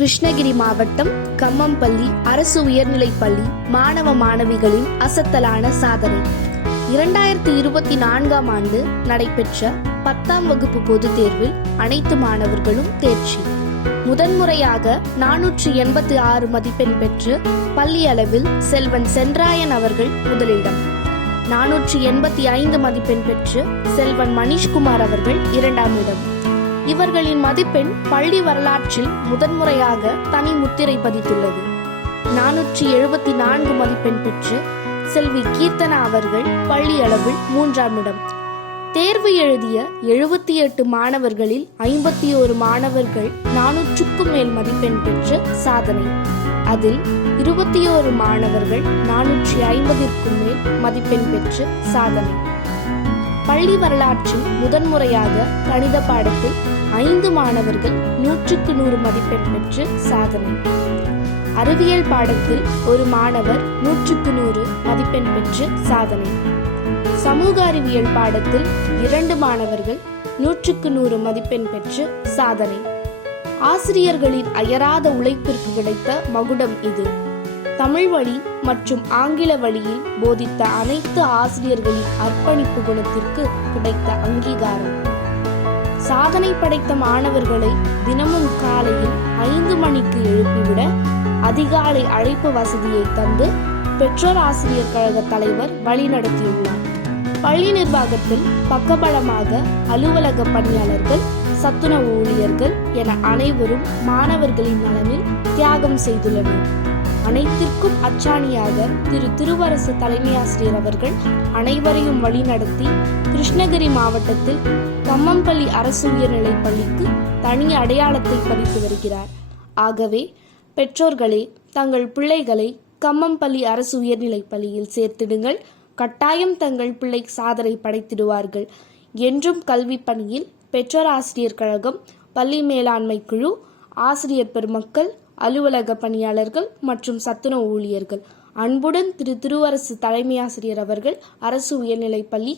கிருஷ்ணகிரி மாவட்டம் கம்மம்பள்ளி அரசு உயர்நிலைப்பள்ளி மாணவ மாணவிகளின் அசத்தலான சாதனை. 2024ஆம் ஆண்டு நடைபெற்ற 10ஆம் வகுப்பு பொதுத் தேர்வில் அனைத்து மாணவர்களும் தேர்ச்சி. முதன்முறையாக 486 மதிப்பெண் பெற்று பள்ளி அளவில் செல்வன் சென்றாயன் அவர்கள் முதலிடம், 485 மதிப்பெண் பெற்று செல்வன் மணிஷ்குமார் அவர்கள் 2ஆம் இடம். இவர்களின் மதிப்பெண் பள்ளி வரலாற்றில் முதன்முறையாக தனி முத்திரை பதித்துள்ளது. 474 மதிப்பெண் பெற்று செல்வி கீர்த்தனா அவர்கள் பள்ளி அளவில் 3ஆம் இடம். தேர்வு எழுதிய 78 மாணவர்களில் 51 மாணவர்கள் 400க்கும் மேல் மதிப்பெண் பெற்று சாதனை. அதில் 21 மாணவர்கள் 450க்கும் மேல் மதிப்பெண் பெற்று சாதனை. பள்ளி வரலாற்றில் முதன்முறையாக கணித பாடத்தில் 5 மாணவர்கள் 100க்கு 100 மதிப்பெண் பெற்று சாதனை. அறிவியல் பாடத்தில் ஒரு மாணவர் 100க்கு 100 மதிப்பெண் பெற்று சாதனை. சமூக அறிவியல் பாடத்தில் 2 மாணவர்கள் 100க்கு 100 மதிப்பெண் பெற்று சாதனை. ஆசிரியர்களின் அயராத உழைப்பிற்கு கிடைத்த மகுடம் இது. தமிழ் வழி மற்றும் ஆங்கில வழியில் போதித்த அனைத்து ஆசிரியர்களின் அர்ப்பணிப்பு குணத்திற்கு கிடைத்த அங்கீகாரம். சாதனை படைத்த மாணவர்களை தினமும் காலையில் 5 மணிக்கு எழுப்பிவிட அதிகாலை அழைப்பு வசதியை தந்து பெற்றோர் ஆசிரியர் கழக தலைவர் வழிநடத்தியுள்ளார். பள்ளி நிர்வாகத்தில் பக்கபலமாக அலுவலக பணியாளர்கள், சத்துணவு ஊழியர்கள் என அனைவரும் மாணவர்களின் நலனில் தியாகம் செய்துள்ளனர். அனைத்திற்கும் அச்சாணியாக திருவரசு தலைமை ஆசிரியர் அவர்கள் அனைவரையும் வழிநடத்தி கிருஷ்ணகிரி மாவட்டத்தில் கம்மம்பள்ளி அரசு உயர்நிலைப் பள்ளிக்கு தனி அடையாளத்தை பதித்து வருகிறார். ஆகவே பெற்றோர்களே, தங்கள் பிள்ளைகளை கம்மம்பள்ளி அரசு உயர்நிலைப் பள்ளியில் சேர்த்திடுங்கள். கட்டாயம் தங்கள் பிள்ளை சாதனை படைத்திடுவார்கள். என்றும் கல்வி பணியில் பெற்றோர் ஆசிரியர் கழகம், பள்ளி மேலாண்மை குழு, ஆசிரியர் பெருமக்கள், அலுவலக பணியாளர்கள் மற்றும் சத்துணவு ஊழியர்கள். அன்புடன் திருவரசு தலைமை ஆசிரியர் அவர்கள், அரசு உயர்நிலைப்பள்ளி